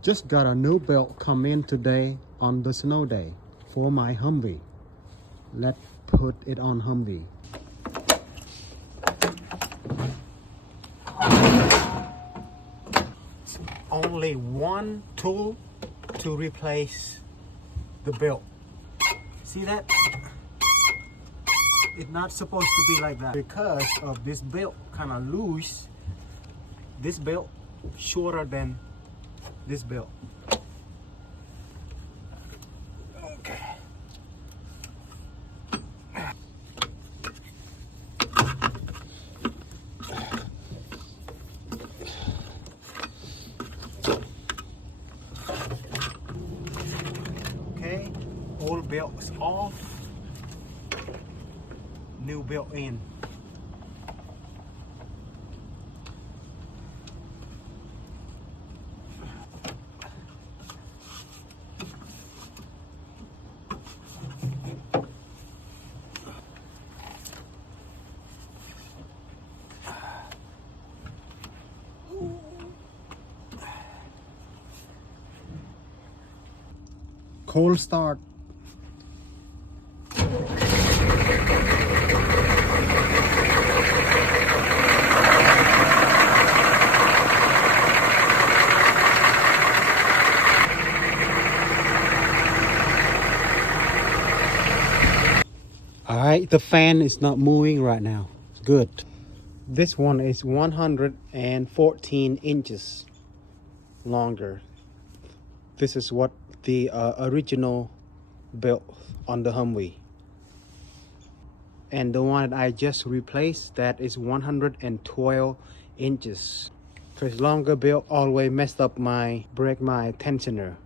Just got a new belt come in today on the snow day for my Humvee. Let's put it on Humvee. It's only one tool to replace the belt. See that? It's not supposed to be like that because of this belt kind of loose. This belt shorter than this belt. Okay. Okay, old belt is off. New belt in. Cold start. Alright, the fan is not moving right now. Good. This one is 114 inches longer. This is what the original belt on the Humvee. And the one that I just replaced, that is 112 inches. Because longer belt always messed up my tensioner.